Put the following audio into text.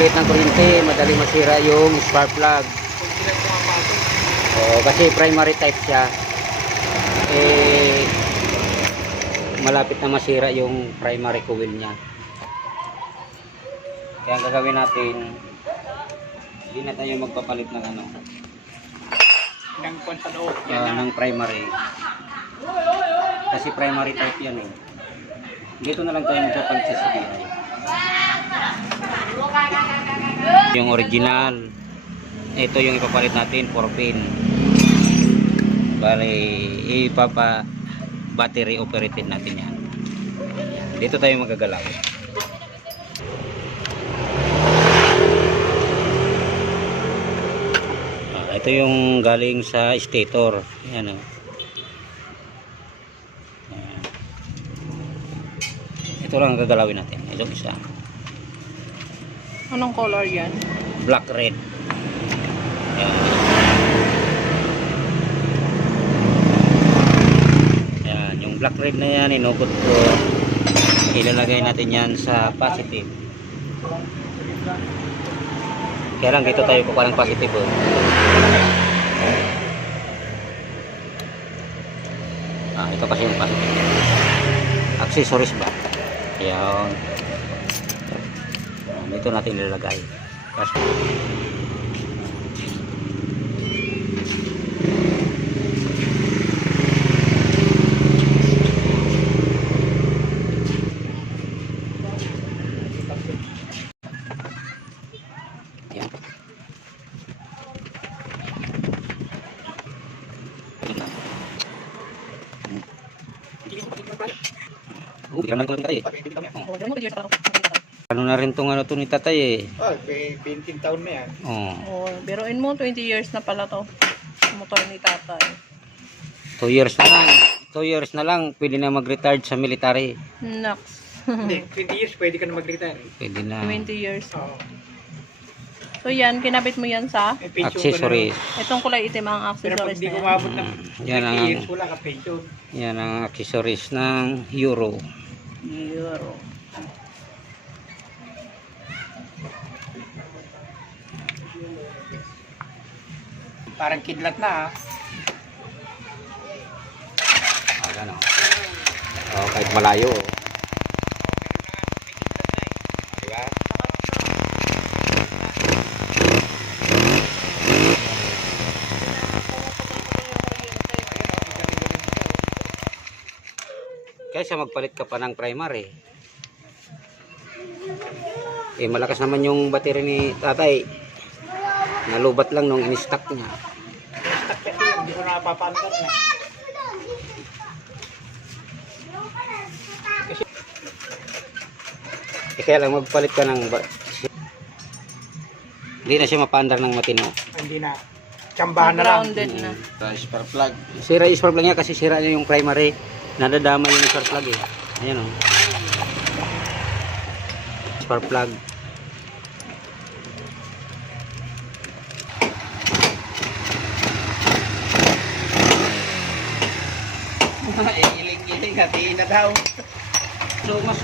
late ng kuryente, madali masira yung spark plug. Kasi primary type siya. Malapit na masira yung primary coil niya. Kaya ang gagawin natin, hindi na tayo magpapalit ng ng primary. Kasi primary type yan eh. Dito na lang tayo magpapalit sa CDI. Yung original, ito yung ipapalit natin, 4 pin. Bale, battery operated natin yan. Dito tayo magagalaw. Ito yung galing sa stator. Yan o. Ito lang ang gagalawin natin. Ito isa. Anong color yan? Black red. Yan. Yan. Yung black red na yan, inukot ko. Ilalagay natin yan sa positive. Kaya lang dito tayo kukuha ng positive. Ito kasi yung positive. Accessories ba? Yan. Dito natin ilalagay. Yan. Ano na rin tong to ni tatay eh. 15 taon na yan. Biruin mo, 20 years na pala to. Motor ni tatay. 2 years na lang. 2 years na lang, pwede na mag-retire sa military. Nax. Hindi, 20 years pwede ka na mag-retire. Pwede na. 20 years. So yan, kinabit mo yan sa? Accessories. Itong kulay itim ang Pero pag accessories di na yan. kumabot ng Yan 20 ang, years, wala ka pension. yan ang accessories ng Euro. Euro. Parang kidlat na Ano? Kahit malayo. Diba? Kaysa magpalit ka pa ng primary. Malakas naman yung battery ni tatay. Nalubat lang nung in-stock niya. Hindi ko napapaandar na. Kaya lang magpalit ka ng hindi na siya mapaandar ng matino. Hindi na. Tsambahan na lang. Grounded na. Spark plug. Sira yung spark plug niya kasi sira niya yung primary. Nadadama yung spark plug eh. Ayan o. Spark plug. Iling-iling, hatiin na daw. So mas